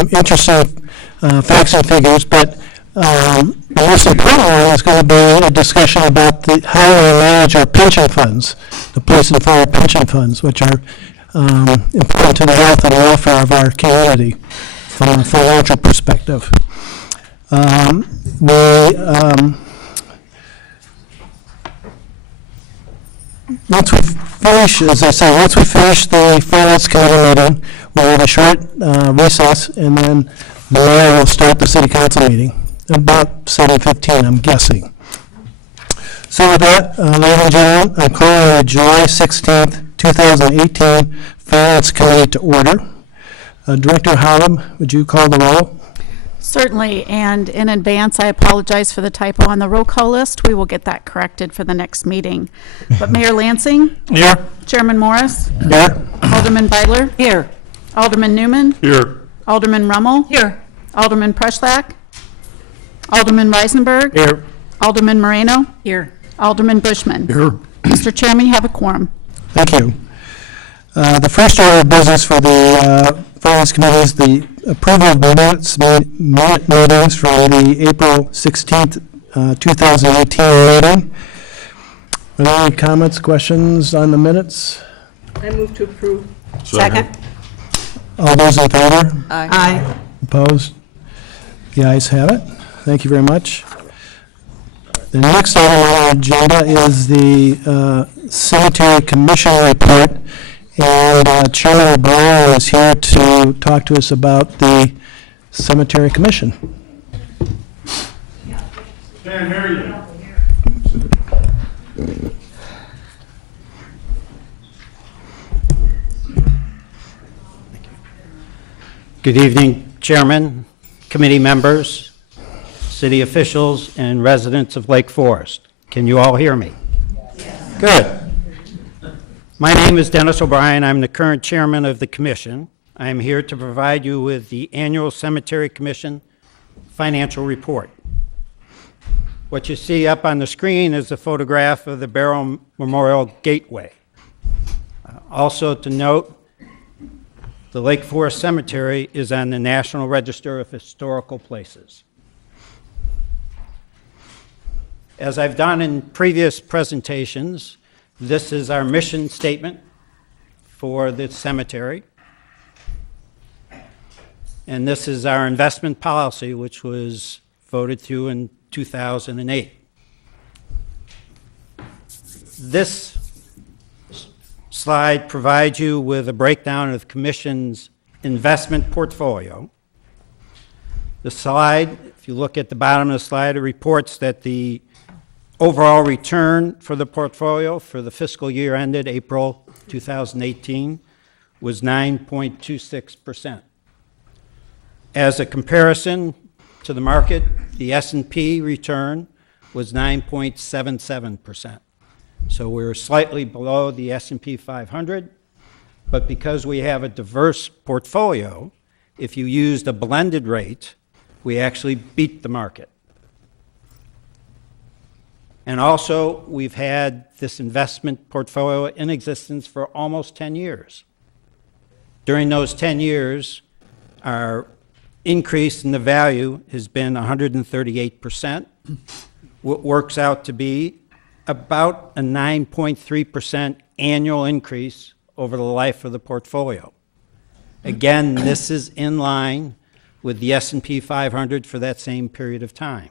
some interesting facts and figures, but the most important one is going to be a discussion about how we manage our pension funds, the place and fire pension funds, which are important to the health and welfare of our community from a financial perspective. Once we finish, as I say, once we finish the Finance Committee meeting, we'll have a short recess, and then the mayor will start the city council meeting about 7:15, I'm guessing. So with that, ladies and gentlemen, I call the July 16th, 2018 Finance Committee to order. Director Harlem, would you call the roll? Certainly, and in advance, I apologize for the typo on the roll call list. We will get that corrected for the next meeting. But Mayor Lansing? Here. Chairman Morris? Here. Alderman Beidler? Here. Alderman Newman? Here. Alderman Rummel? Here. Alderman Preschlack? Alderman Reisenberg? Here. Alderman Moreno? Here. Alderman Bushman? Here. Mr. Chairman, you have a quorum. Thank you. The first order of business for the Finance Committee is the approval of minute meetings from the April 16th, 2018 meeting. Are there any comments, questions on the minutes? I move to approve. Second. All those in favor? Aye. Opposed? The ayes have it. Thank you very much. The next item on our agenda is the Cemetery Commission report. And Chairman O'Brien is here to talk to us about the Cemetery Commission. Can't hear you. Good evening, Chairman, committee members, city officials, and residents of Lake Forest. Can you all hear me? Yes. Good. My name is Dennis O'Brien. I'm the current chairman of the commission. I am here to provide you with the annual Cemetery Commission financial report. What you see up on the screen is a photograph of the Barrow Memorial Gateway. Also to note, the Lake Forest Cemetery is on the National Register of Historical Places. As I've done in previous presentations, this is our mission statement for the cemetery. And this is our investment policy, which was voted through in 2008. This slide provides you with a breakdown of the Commission's investment portfolio. The slide, if you look at the bottom of the slide, it reports that the overall return for the portfolio for the fiscal year ended April 2018 was 9.26%. As a comparison to the market, the S&P return was 9.77%. So we're slightly below the S&P 500, but because we have a diverse portfolio, if you used a blended rate, we actually beat the market. And also, we've had this investment portfolio in existence for almost 10 years. During those 10 years, our increase in the value has been 138%, what works out to be about a 9.3% annual increase over the life of the portfolio. Again, this is in line with the S&P 500 for that same period of time.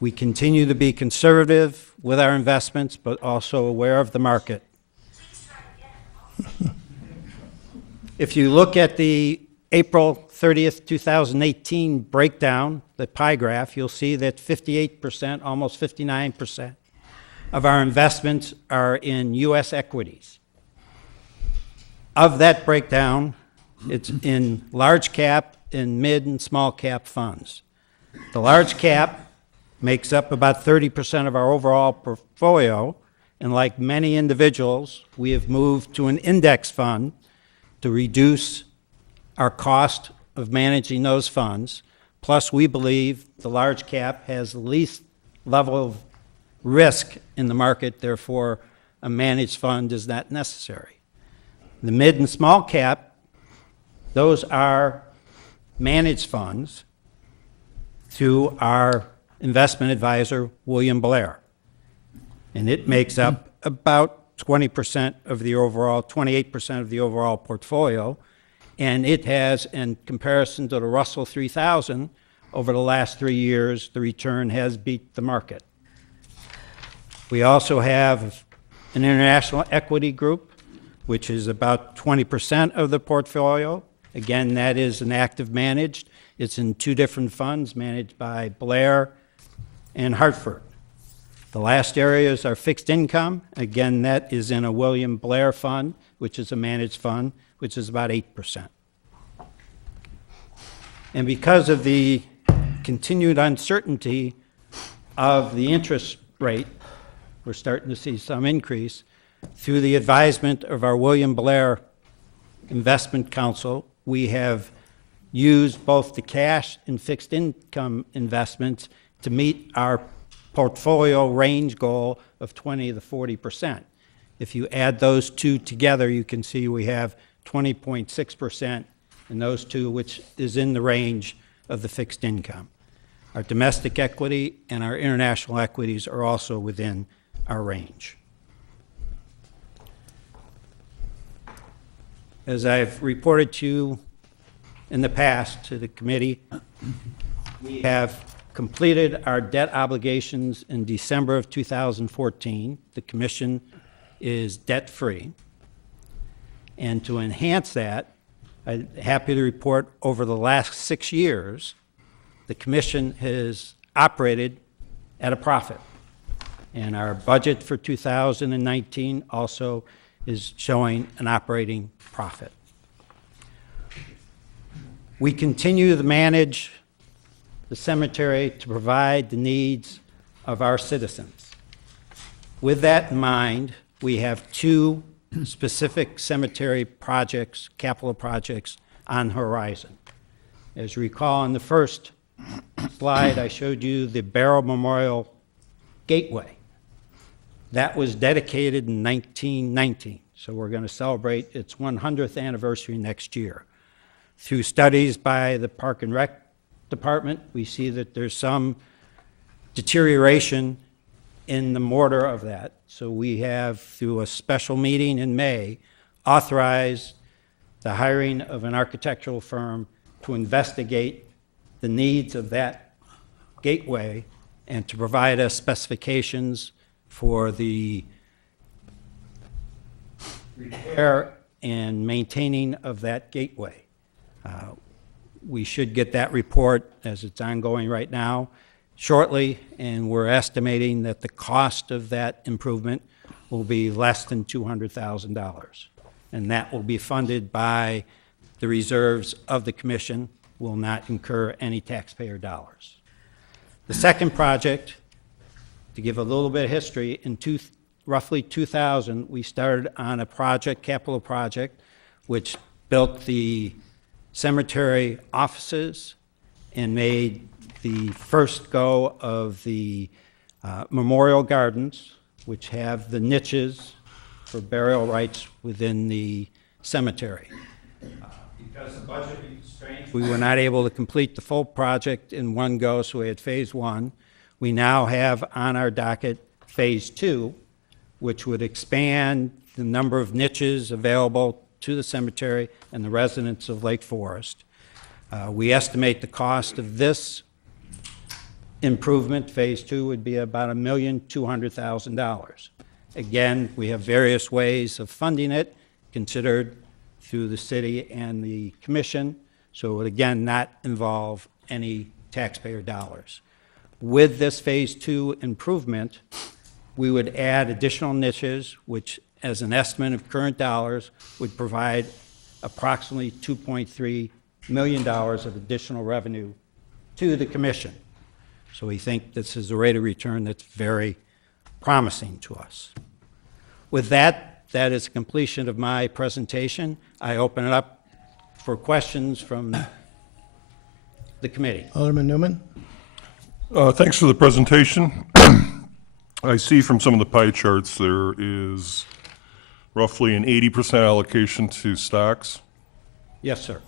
We continue to be conservative with our investments, but also aware of the market. If you look at the April 30th, 2018 breakdown, the pie graph, you'll see that 58%, almost 59% of our investments are in U.S. equities. Of that breakdown, it's in large cap and mid and small cap funds. The large cap makes up about 30% of our overall portfolio, and like many individuals, we have moved to an index fund to reduce our cost of managing those funds. Plus, we believe the large cap has the least level of risk in the market, therefore a managed fund is not necessary. The mid and small cap, those are managed funds through our investment advisor, William Blair. And it makes up about 20% of the overall, 28% of the overall portfolio. And it has, in comparison to the Russell 3000, over the last 3 years, the return has beat the market. We also have an international equity group, which is about 20% of the portfolio. Again, that is an active managed. It's in 2 different funds managed by Blair and Hartford. The last areas are fixed income. Again, that is in a William Blair fund, which is a managed fund, which is about 8%. And because of the continued uncertainty of the interest rate, we're starting to see some increase. Through the advisement of our William Blair Investment Council, we have used both the cash and fixed income investments to meet our portfolio range goal of 20 to 40%. If you add those two together, you can see we have 20.6% in those two, which is in the range of the fixed income. Our domestic equity and our international equities are also within our range. As I've reported to you in the past to the committee, we have completed our debt obligations in December of 2014. The commission is debt-free. And to enhance that, I'm happy to report over the last 6 years, the commission has operated at a profit. And our budget for 2019 also is showing an operating profit. We continue to manage the cemetery to provide the needs of our citizens. With that in mind, we have 2 specific cemetery projects, capital projects, on the horizon. As you recall, in the first slide, I showed you the Barrow Memorial Gateway. That was dedicated in 1919, so we're going to celebrate its 100th anniversary next year. Through studies by the Park and Rec Department, we see that there's some deterioration in the mortar of that. So we have, through a special meeting in May, authorized the hiring of an architectural firm to investigate the needs of that gateway and to provide us specifications for the repair and maintaining of that gateway. We should get that report, as it's ongoing right now, shortly, and we're estimating that the cost of that improvement will be less than $200,000. And that will be funded by the reserves of the commission, will not incur any taxpayer dollars. The second project, to give a little bit of history, in roughly 2000, we started on a project, capital project, which built the cemetery offices and made the first go of the memorial gardens, which have the niches for burial rites within the cemetery. Because of budget constraints, we were not able to complete the full project in one go, so we had phase 1. We now have on our docket phase 2, which would expand the number of niches available to the cemetery and the residents of Lake Forest. We estimate the cost of this improvement, phase 2, would be about $1,200,000. Again, we have various ways of funding it, considered through the city and the commission, so it would again not involve any taxpayer dollars. With this phase 2 improvement, we would add additional niches, which, as an estimate of current dollars, would provide approximately $2.3 million of additional revenue to the commission. So we think this is a rate of return that's very promising to us. With that, that is completion of my presentation. I open it up for questions from the committee. Alderman Newman? Thanks for the presentation. I see from some of the pie charts there is roughly an 80% allocation to stocks. Yes, sir.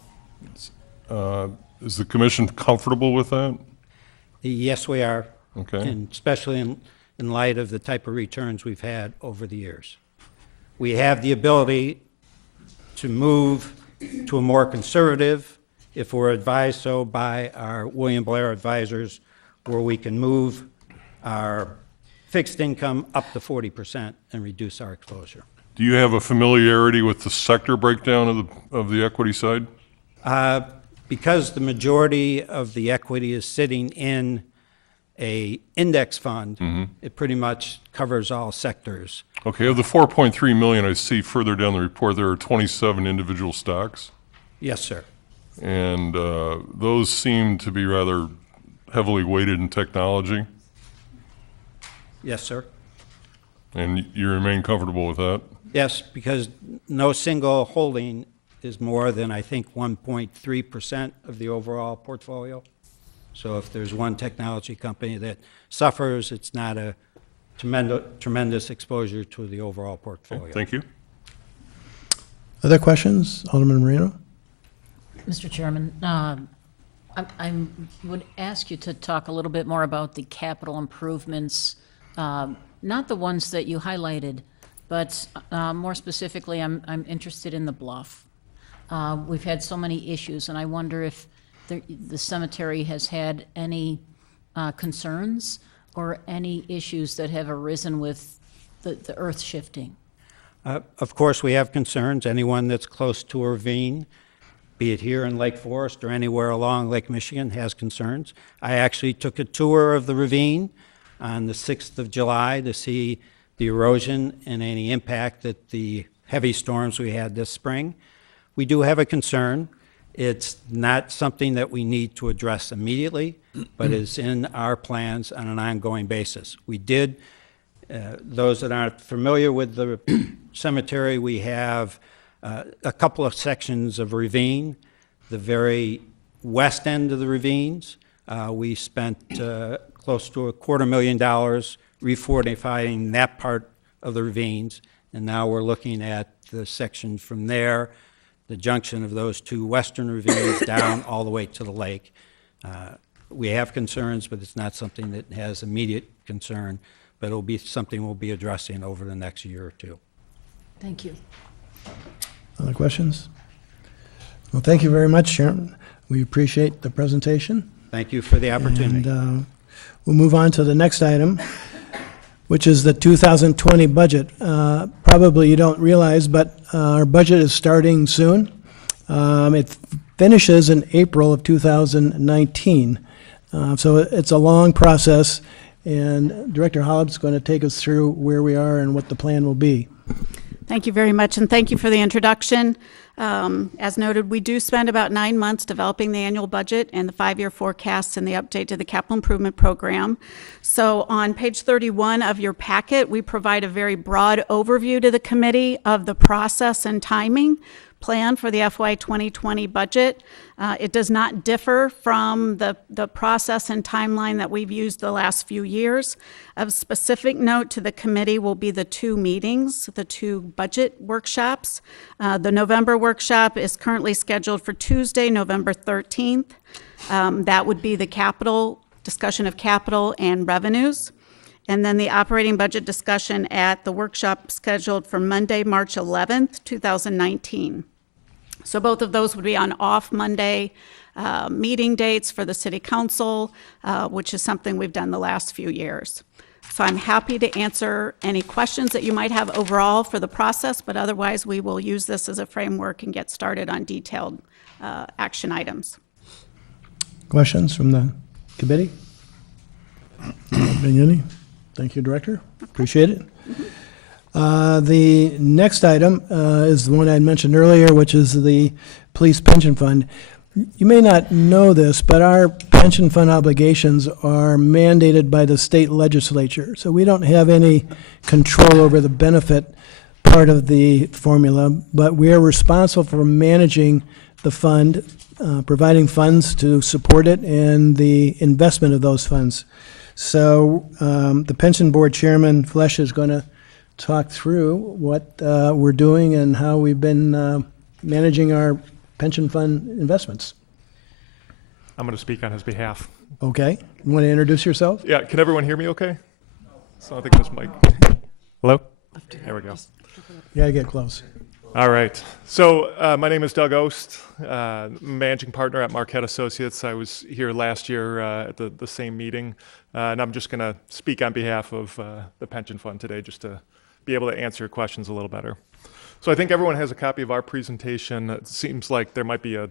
Is the commission comfortable with that? Yes, we are. Okay. And especially in light of the type of returns we've had over the years. We have the ability to move to a more conservative, if we're advised so by our William Blair advisors, where we can move our fixed income up to 40% and reduce our exposure. Do you have a familiarity with the sector breakdown of the equity side? Because the majority of the equity is sitting in a index fund, it pretty much covers all sectors. Okay, of the 4.3 million I see further down the report, there are 27 individual stocks, Yes, sir. and those seem to be rather heavily weighted in technology, Yes, sir. and you remain comfortable with that? Yes, because no single holding is more than, I think, 1.3% of the overall portfolio. So if there's one technology company that suffers, it's not a tremendous exposure to the overall portfolio. Thank you. Other questions? Alderman Moreno? Mr. Chairman, I would ask you to talk a little bit more about the capital improvements, not the ones that you highlighted, but more specifically, I'm interested in the Bluff. We've had so many issues, and I wonder if the cemetery has had any concerns or any issues that have arisen with the earth shifting. Of course, we have concerns. Anyone that's close to a ravine, be it here in Lake Forest or anywhere along Lake Michigan, has concerns. I actually took a tour of the ravine on the 6th of July to see the erosion and any impact that the heavy storms we had this spring. We do have a concern. It's not something that we need to address immediately, but is in our plans on an ongoing basis. We did, those that aren't familiar with the cemetery, we have a couple of sections of ravine. The very west end of the ravines, we spent close to $250,000 refortifying that part of the ravines, and now we're looking at the section from there, the junction of those two western ravines down all the way to the lake. We have concerns, but it's not something that has immediate concern, but it'll be something we'll be addressing over the next year or two. Thank you. Other questions? Well, thank you very much, Chairman. We appreciate the presentation. Thank you for the opportunity. And we'll move on to the next item, which is the 2020 budget. Probably you don't realize, but our budget is starting soon. It finishes in April of 2019. So it's a long process, and Director Hobbs is going to take us through where we are and what the plan will be. Thank you very much, and thank you for the introduction. As noted, we do spend about 9 months developing the annual budget and the 5-year forecasts and the update to the capital improvement program. So on page 31 of your packet, we provide a very broad overview to the committee of the process and timing plan for the FY 2020 budget. It does not differ from the process and timeline that we've used the last few years. Of specific note to the committee will be the 2 meetings, the 2 budget workshops. The November workshop is currently scheduled for Tuesday, November 13th. That would be the discussion of capital and revenues. And then the operating budget discussion at the workshop scheduled for Monday, March 11th, 2019. So both of those would be on off Monday meeting dates for the City Council, which is something we've done the last few years. So I'm happy to answer any questions that you might have overall for the process, but otherwise we will use this as a framework and get started on detailed action items. Questions from the committee? Vignani? Thank you, Director. Appreciate it. The next item is the one I mentioned earlier, which is the police pension fund. You may not know this, but our pension fund obligations are mandated by the state legislature. So we don't have any control over the benefit part of the formula, but we are responsible for managing the fund, providing funds to support it, and the investment of those funds. So the pension board chairman, Flesch, is going to talk through what we're doing and how we've been managing our pension fund investments. I'm going to speak on his behalf. Okay, you want to introduce yourself? Yeah, can everyone hear me okay? So I think this mic. Hello? There we go. You gotta get close. All right. So my name is Doug Ost, managing partner at Marquette Associates. I was here last year at the same meeting, and I'm just going to speak on behalf of the pension fund today just to be able to answer your questions a little better. So I think everyone has a copy of our presentation. It seems like there might be a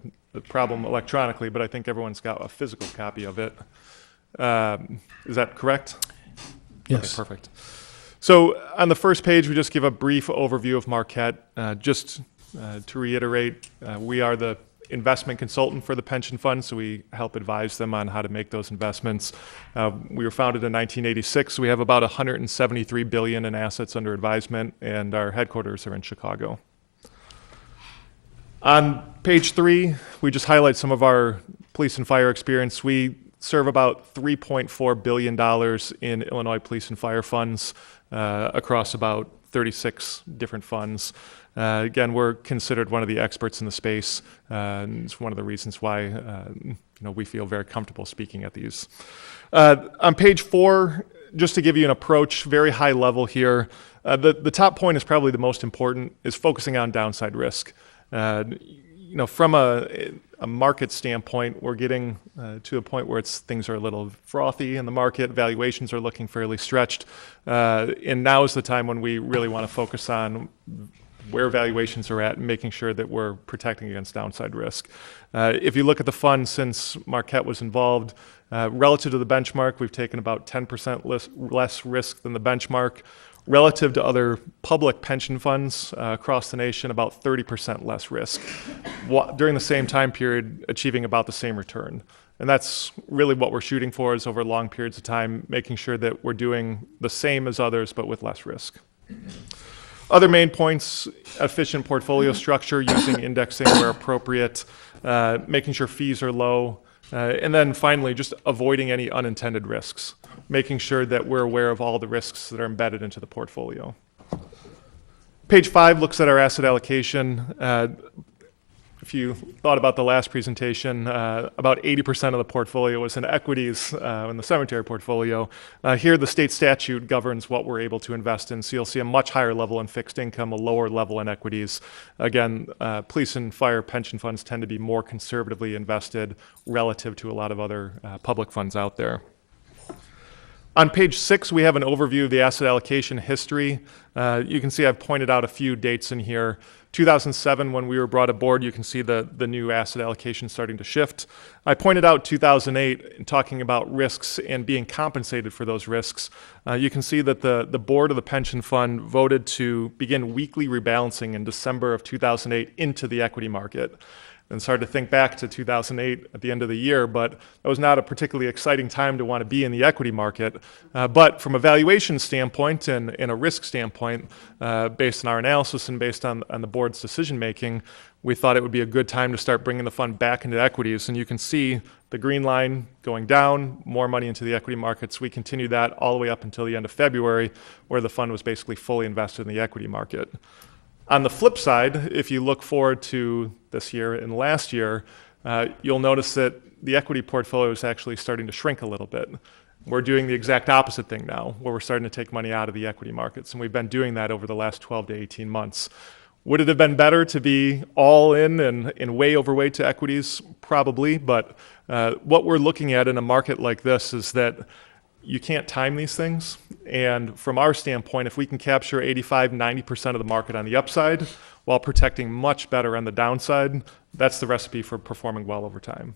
problem electronically, but I think everyone's got a physical copy of it. Is that correct? Yes. Okay, perfect. So on the first page, we just give a brief overview of Marquette. Just to reiterate, we are the investment consultant for the pension fund, so we help advise them on how to make those investments. We were founded in 1986. So we have about $173 billion in assets under advisement, and our headquarters are in Chicago. On page 3, we just highlight some of our police and fire experience. We serve about $3.4 billion in Illinois police and fire funds across about 36 different funds. Again, we're considered one of the experts in the space, and it's one of the reasons why we feel very comfortable speaking at these. On page 4, just to give you an approach, very high level here, the top point is probably the most important, is focusing on downside risk. From a market standpoint, we're getting to a point where things are a little frothy in the market, valuations are looking fairly stretched, and now is the time when we really want to focus on where valuations are at and making sure that we're protecting against downside risk. If you look at the fund since Marquette was involved, relative to the benchmark, we've taken about 10% less risk than the benchmark. Relative to other public pension funds across the nation, about 30% less risk. During the same time period, achieving about the same return. And that's really what we're shooting for, is over long periods of time, making sure that we're doing the same as others, but with less risk. Other main points: efficient portfolio structure, using indexing where appropriate, making sure fees are low, and then finally, just avoiding any unintended risks, making sure that we're aware of all the risks that are embedded into the portfolio. Page 5 looks at our asset allocation. If you thought about the last presentation, about 80% of the portfolio was in equities in the cemetery portfolio. Here, the state statute governs what we're able to invest in, so you'll see a much higher level in fixed income, a lower level in equities. Again, police and fire pension funds tend to be more conservatively invested relative to a lot of other public funds out there. On page 6, we have an overview of the asset allocation history. You can see I've pointed out a few dates in here. 2007, when we were brought aboard, you can see the new asset allocation starting to shift. I pointed out 2008 in talking about risks and being compensated for those risks. You can see that the board of the pension fund voted to begin weekly rebalancing in December of 2008 into the equity market. And it's hard to think back to 2008 at the end of the year, but that was not a particularly exciting time to want to be in the equity market. But from a valuation standpoint and a risk standpoint, based on our analysis and based on the board's decision-making, we thought it would be a good time to start bringing the fund back into equities. And you can see the green line going down, more money into the equity markets. We continued that all the way up until the end of February, where the fund was basically fully invested in the equity market. On the flip side, if you look forward to this year and last year, you'll notice that the equity portfolio is actually starting to shrink a little bit. We're doing the exact opposite thing now, where we're starting to take money out of the equity markets, and we've been doing that over the last 12 to 18 months. Would it have been better to be all in and way overweight to equities? Probably, but what we're looking at in a market like this is that you can't time these things. And from our standpoint, if we can capture 85, 90% of the market on the upside while protecting much better on the downside, that's the recipe for performing well over time.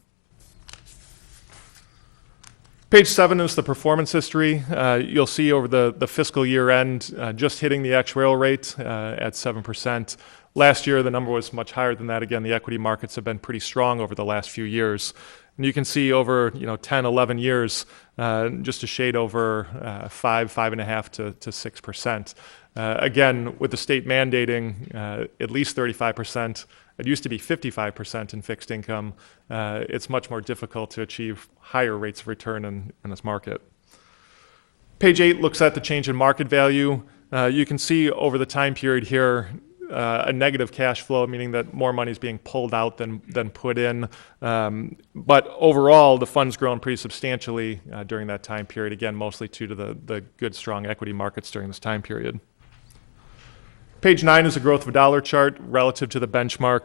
Page 7 is the performance history. You'll see over the fiscal year end, just hitting the actuarial rate at 7%. Last year, the number was much higher than that. Again, the equity markets have been pretty strong over the last few years. And you can see over 10, 11 years, just a shade over 5.5% to 6%. Again, with the state mandating at least 35%, it used to be 55% in fixed income. It's much more difficult to achieve higher rates of return in this market. Page 8 looks at the change in market value. You can see over the time period here, a negative cash flow, meaning that more money is being pulled out than put in. But overall, the fund's grown pretty substantially during that time period, again, mostly due to the good, strong equity markets during this time period. Page 9 is a growth of a dollar chart relative to the benchmark.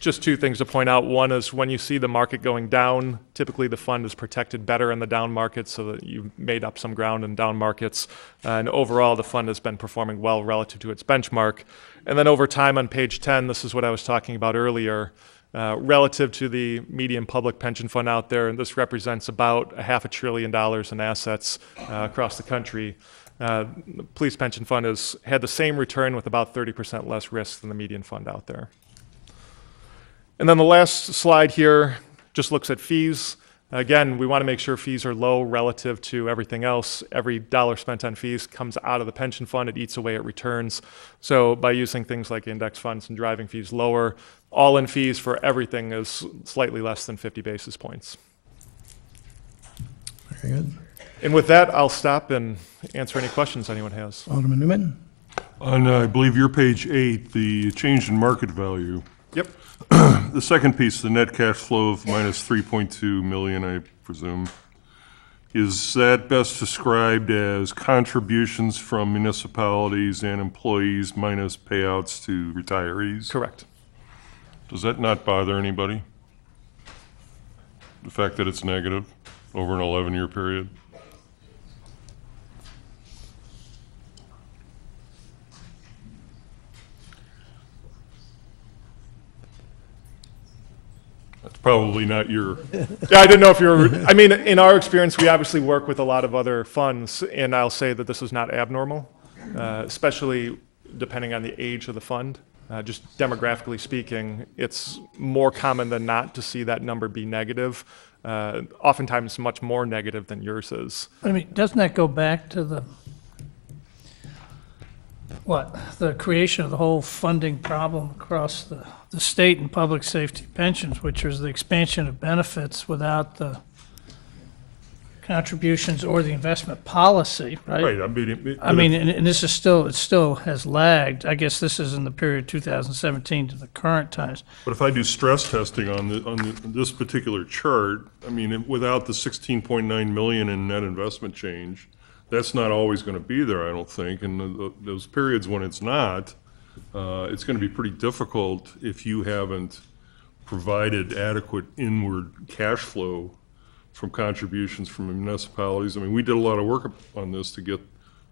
Just two things to point out. One is when you see the market going down, typically the fund is protected better in the down markets so that you've made up some ground in down markets. And overall, the fund has been performing well relative to its benchmark. And then over time on page 10, this is what I was talking about earlier, relative to the median public pension fund out there, and this represents about $500 billion in assets across the country. The police pension fund has had the same return with about 30% less risk than the median fund out there. And then the last slide here just looks at fees. Again, we want to make sure fees are low relative to everything else. Every dollar spent on fees comes out of the pension fund. It eats away at returns. So by using things like index funds and driving fees lower, all-in fees for everything is slightly less than 50 basis points. Very good. And with that, I'll stop and answer any questions anyone has. Alderman Newman? On, I believe, your page 8, the change in market value. Yep. The second piece, the net cash flow of minus 3.2 million, I presume. Is that best described as contributions from municipalities and employees minus payouts to retirees? Correct. Does that not bother anybody? The fact that it's negative over an 11-year period? That's probably not your, Yeah, I didn't know if you were, I mean, in our experience, we obviously work with a lot of other funds, and I'll say that this is not abnormal, especially depending on the age of the fund. Just demographically speaking, it's more common than not to see that number be negative, oftentimes much more negative than yours is. I mean, doesn't that go back to the creation of the whole funding problem across the state and public safety pensions, which was the expansion of benefits without the contributions or the investment policy, right? right, I mean, and this is still, it still has lagged. I guess this is in the period 2017 to the current times. but if I do stress testing on this particular chart, I mean, without the 16.9 million in net investment change, that's not always going to be there, I don't think. And those periods when it's not, it's going to be pretty difficult if you haven't provided adequate inward cash flow from contributions from municipalities. I mean, we did a lot of work on this to get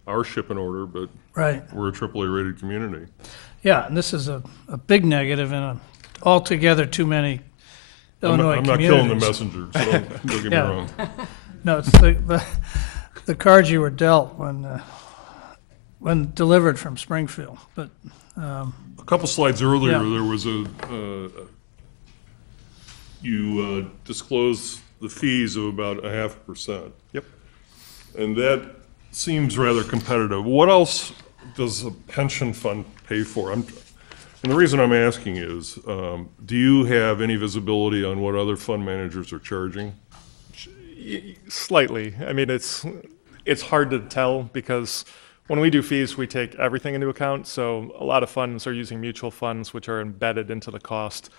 our ship in order, but Right. we're a AAA rated community. Yeah, and this is a big negative and altogether too many Illinois I'm not communities. killing the messenger, so don't get me Yeah. wrong. No, it's the cards you were dealt when delivered from Springfield, but, A couple slides earlier, Yeah. there was you disclosed the fees of about 0.5%. Yep. And that seems rather competitive. What else does a pension fund pay for? And the reason I'm asking is, do you have any visibility on what other fund managers are charging? Slightly. I mean, it's hard to tell because when we do fees, we take everything into account. So a lot of funds are using mutual funds, which are embedded into the cost.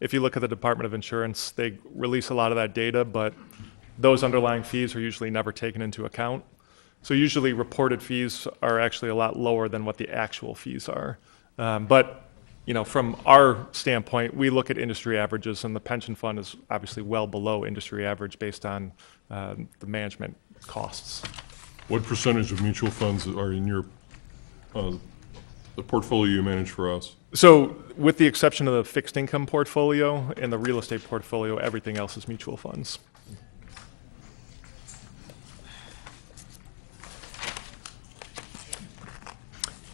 If you look at the Department of Insurance, they release a lot of that data, but those underlying fees are usually never taken into account. So usually reported fees are actually a lot lower than what the actual fees are. But you know, from our standpoint, we look at industry averages, and the pension fund is obviously well below industry average based on the management costs. What percentage of mutual funds are in your, the portfolio you manage for us? So with the exception of the fixed income portfolio and the real estate portfolio, everything else is mutual funds.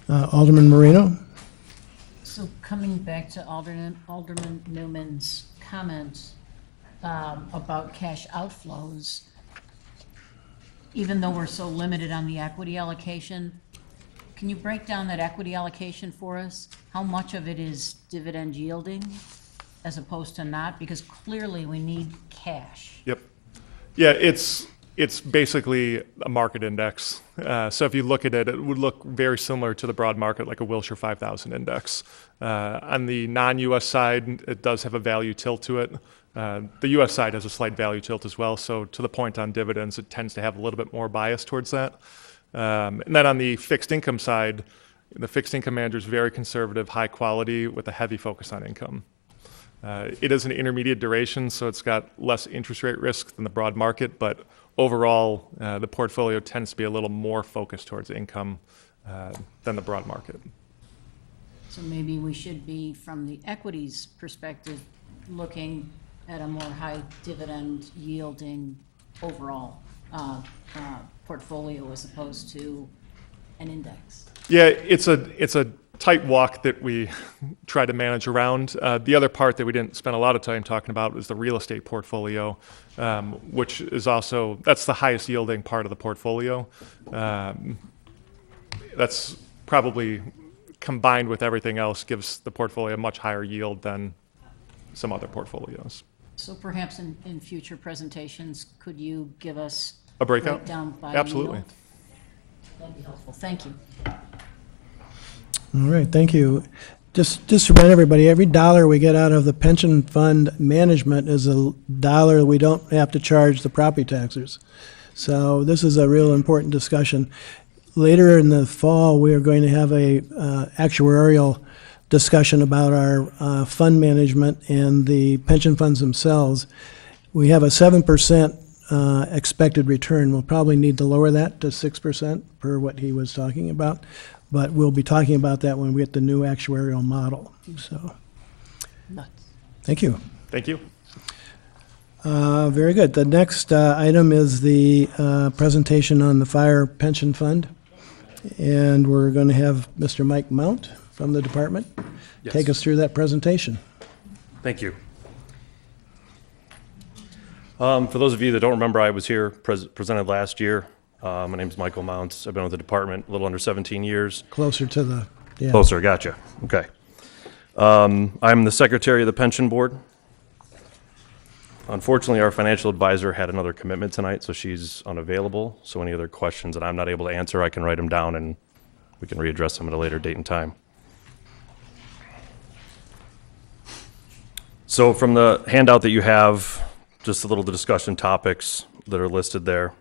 Alderman Marino? So coming back to Alderman Newman's comment about cash outflows, even though we're so limited on the equity allocation, can you break down that equity allocation for us? How much of it is dividend yielding as opposed to not? Because clearly we need cash. Yep. Yeah, it's It's basically a market index. So if you look at it, it would look very similar to the broad market, like a Wilshire 5000 index. On the non-US side, it does have a value tilt to it. The US side has a slight value tilt as well. So to the point on dividends, it tends to have a little bit more bias towards that. And then on the fixed income side, the fixed income manager is very conservative, high quality, with a heavy focus on income. It is an intermediate duration, so it's got less interest rate risk than the broad market, but overall, the portfolio tends to be a little more focused towards income than the broad market. So maybe we should be, from the equities perspective, looking at a more high dividend yielding overall portfolio as opposed to an index. Yeah, it's a tight walk that we try to manage around. The other part that we didn't spend a lot of time talking about was the real estate portfolio, which is also, that's the highest yielding part of the portfolio. That's probably, combined with everything else, gives the portfolio a much higher yield than some other portfolios. So perhaps in future presentations, could you give us A breakout? breakdown by Absolutely. yield? That'd be helpful. Thank you. All right, thank you. Just to remind everybody, every dollar we get out of the pension fund management is a dollar we don't have to charge the property taxers. So this is a real important discussion. Later in the fall, we are going to have a actuarial discussion about our fund management and the pension funds themselves. We have a 7% expected return. We'll probably need to lower that to 6% per what he was talking about. But we'll be talking about that when we get the new actuarial model. So, thank you. Thank you. Very good. The next item is the presentation on the fire pension fund. And we're going to have Mr. Mike Mount from the department take us through that presentation. Thank you. For those of you that don't remember, I was here presented last year. My name's Michael Mounts. I've been with the department a little under 17 years. Closer to the, yeah. Closer, gotcha. Okay. I'm the secretary of the pension board. Unfortunately, our financial advisor had another commitment tonight, so she's unavailable. So any other questions that I'm not able to answer, I can write them down and we can readdress them at a later date and time. So from the handout that you have, just a little discussion topics that are listed there.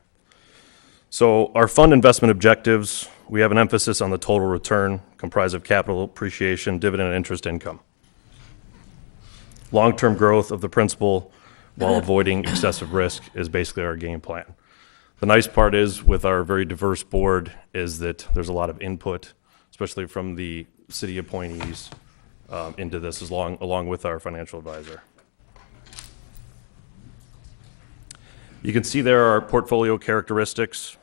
So our fund investment objectives, we have an emphasis on the total return comprised of capital appreciation, dividend, and interest income. Long-term growth of the principal while avoiding excessive risk is basically our game plan. The nice part is with our very diverse board is that there's a lot of input, especially from the city appointees into this along with our financial advisor. You can see there are portfolio characteristics.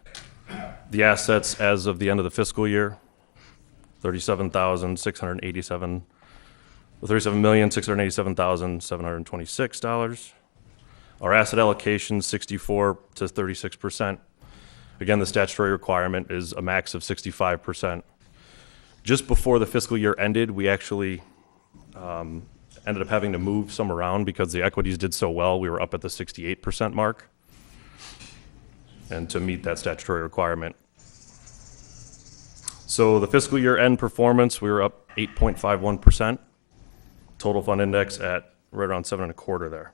The assets as of the end of the fiscal year, $37,687,726. Our asset allocation, 64 to 36%. Again, the statutory requirement is a max of 65%. Just before the fiscal year ended, we actually ended up having to move some around because the equities did so well. We were up at the 68% mark, and to meet that statutory requirement. So the fiscal year end performance, we were up 8.51%. Total fund index at right around 7.25 there.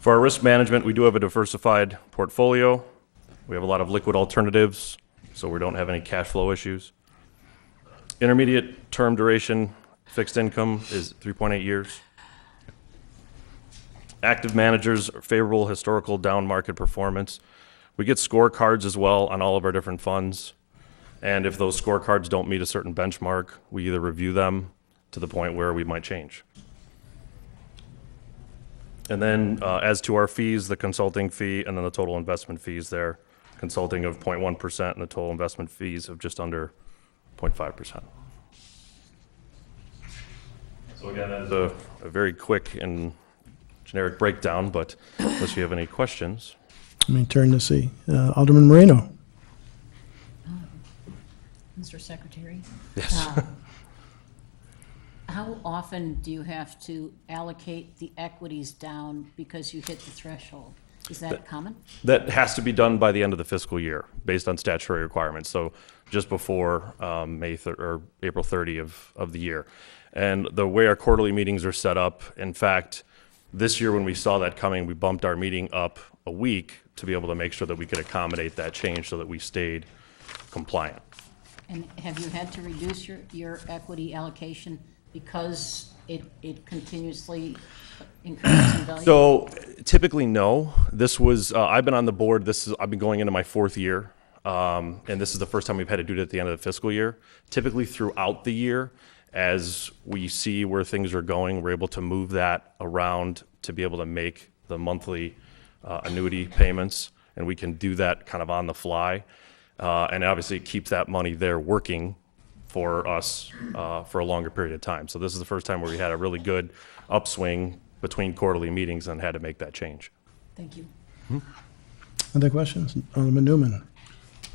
For our risk management, we do have a diversified portfolio. We have a lot of liquid alternatives, so we don't have any cash flow issues. Intermediate term duration fixed income is 3.8 years. Active managers, favorable historical down market performance. We get scorecards as well on all of our different funds. And if those scorecards don't meet a certain benchmark, we either review them to the point where we might change. And then as to our fees, the consulting fee and then the total investment fees there, consulting of 0.1% and the total investment fees of just under 0.5%. So again, that is a very quick and generic breakdown, but unless you have any questions. Let me turn to see. Alderman Moreno. Mr. Secretary? Yes. how often do you have to allocate the equities down because you hit the threshold? Is that common? That has to be done by the end of the fiscal year, based on statutory requirements, so just before or April 30 of the year. And the way our quarterly meetings are set up, in fact, this year when we saw that coming, we bumped our meeting up a week to be able to make sure that we could accommodate that change so that we stayed compliant. And have you had to reduce your equity allocation because it continuously increases in value? So typically, no. This was, I've been on the board, I've been going into my 4th year, and this is the first time we've had to do it at the end of the fiscal year. Typically throughout the year, as we see where things are going, we're able to move that around to be able to make the monthly annuity payments, and we can do that kind of on the fly. And obviously it keeps that money there working for us for a longer period of time. So this is the first time where we had a really good upswing between quarterly meetings and had to make that change. Thank you. Other questions? Alderman Newman.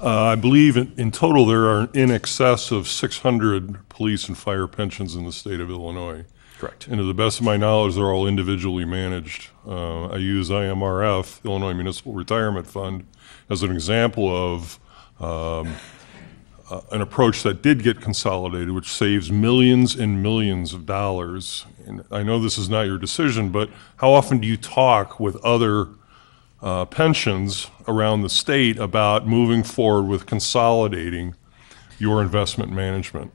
I believe in total there are in excess of 600 police and fire pensions in the state of Illinois. Correct. And to the best of my knowledge, they're all individually managed. I use IMRF, Illinois Municipal Retirement Fund, as an example of an approach that did get consolidated, which saves millions and millions of dollars. And I know this is not your decision, but how often do you talk with other pensions around the state about moving forward with consolidating your investment management?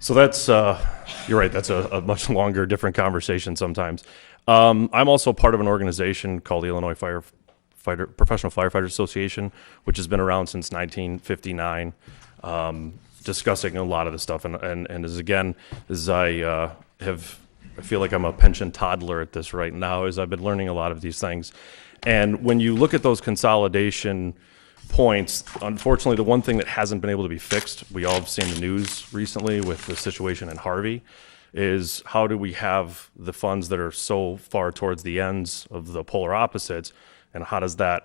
So that's, you're right, that's a much longer, different conversation sometimes. I'm also part of an organization called the Illinois Professional Firefighter Association, which has been around since 1959, discussing a lot of this stuff. And as I feel like I'm a pension toddler at this right now, as I've been learning a lot of these things. And when you look at those consolidation points, unfortunately, the one thing that hasn't been able to be fixed, we all have seen the news recently with the situation in Harvey, is how do we have the funds that are so far towards the ends of the polar opposites, and how does that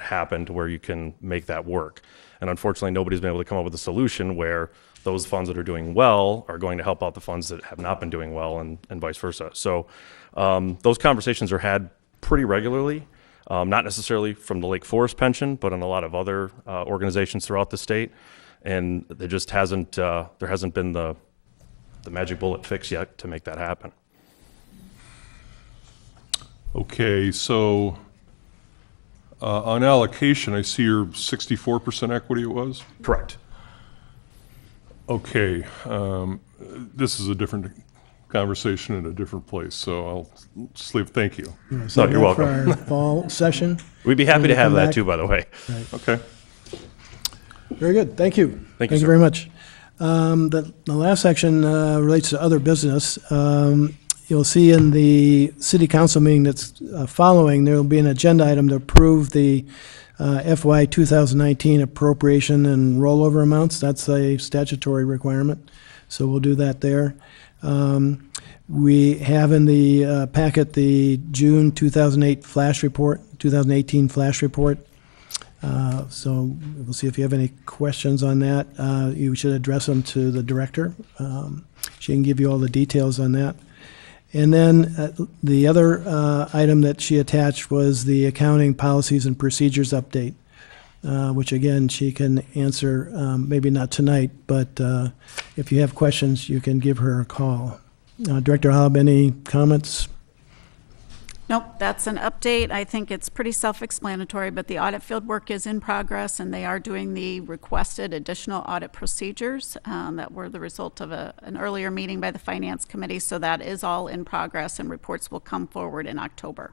happen to where you can make that work? And unfortunately, nobody's been able to come up with a solution where those funds that are doing well are going to help out the funds that have not been doing well, and vice versa. So those conversations are had pretty regularly. Not necessarily from the Lake Forest pension, but in a lot of other organizations throughout the state, and there just hasn't been the magic bullet fix yet to make that happen. Okay, so on allocation, I see your 64% equity it was? Correct. Okay, this is a different conversation in a different place, so I'll just leave, thank you. No, you're welcome. For our fall session. We'd be happy When to we have come that back. too, by the way. Okay. Very good, thank you. Thank you, sir. very much. The last section relates to other business. You'll see in the city council meeting that's following, there will be an agenda item to approve the FY 2019 appropriation and rollover amounts. That's a statutory requirement, so we'll do that there. We have in the packet the June 2018 flash report. So we'll see if you have any questions on that. You should address them to the director. She can give you all the details on that. And then the other item that she attached was the accounting policies and procedures update, which again, she can answer, maybe not tonight, but if you have questions, you can give her a call. Director Hobb, any comments? Nope, that's an update. I think it's pretty self-explanatory, but the audit field work is in progress, and they are doing the requested additional audit procedures that were the result of an earlier meeting by the Finance Committee. So that is all in progress, and reports will come forward in October.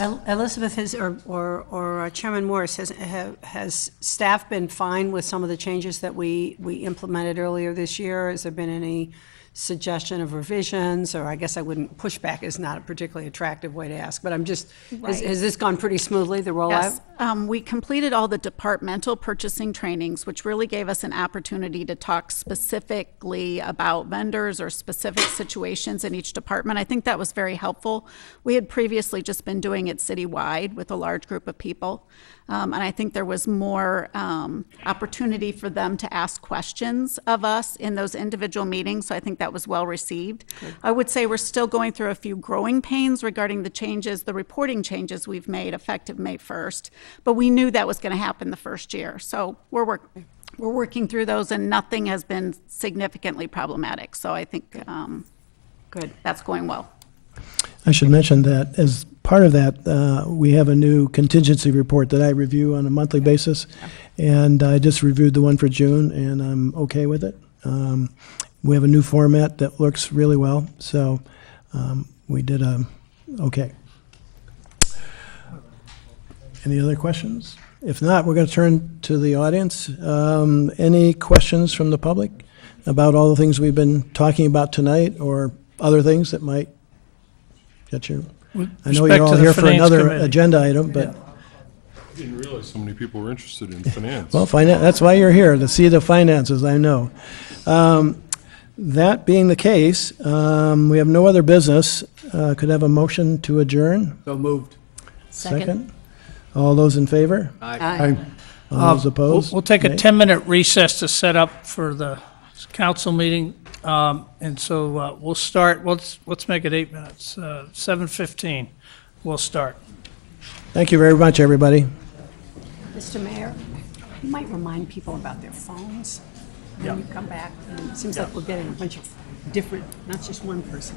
Elizabeth, or Chairman Morris, has staff been fine with some of the changes that we implemented earlier this year? Has there been any suggestion of revisions, or I guess pushback is not a particularly attractive way to ask, but I'm just, has this gone pretty smoothly, the rollout? Yes, we completed all the departmental purchasing trainings, which really gave us an opportunity to talk specifically about vendors or specific situations in each department. I think that was very helpful. We had previously just been doing it citywide with a large group of people. And I think there was more opportunity for them to ask questions of us in those individual meetings, so I think that was well received. I would say we're still going through a few growing pains regarding the changes, the reporting changes we've made effective May 1st, but we knew that was going to happen the first year. So we're working through those, and nothing has been significantly problematic. So I think Good. that's going well. I should mention that as part of that, we have a new contingency report that I review on a monthly basis, and I just reviewed the one for June, and I'm okay with it. We have a new format that works really well, so we did okay. Any other questions? If not, we're going to turn to the audience. Any questions from the public about all the things we've been talking about tonight, or other things that might get you? I know respect you're all to the here for Finance another Committee. agenda item, but, I didn't realize so many people were interested in finance. well, that's why you're here, to see the finances, I know. That being the case, we have no other business. Could I have a motion to adjourn? So moved. Second. All those in favor? Aye. All those opposed? We'll take a Nay? 10-minute recess to set up for the council meeting. And so we'll start, let's make it 8 minutes, 7:15. We'll start. Thank you very much, everybody. Mr. Mayor, you might remind people about their phones when you come back. It seems like we're getting a bunch of different, not just one person.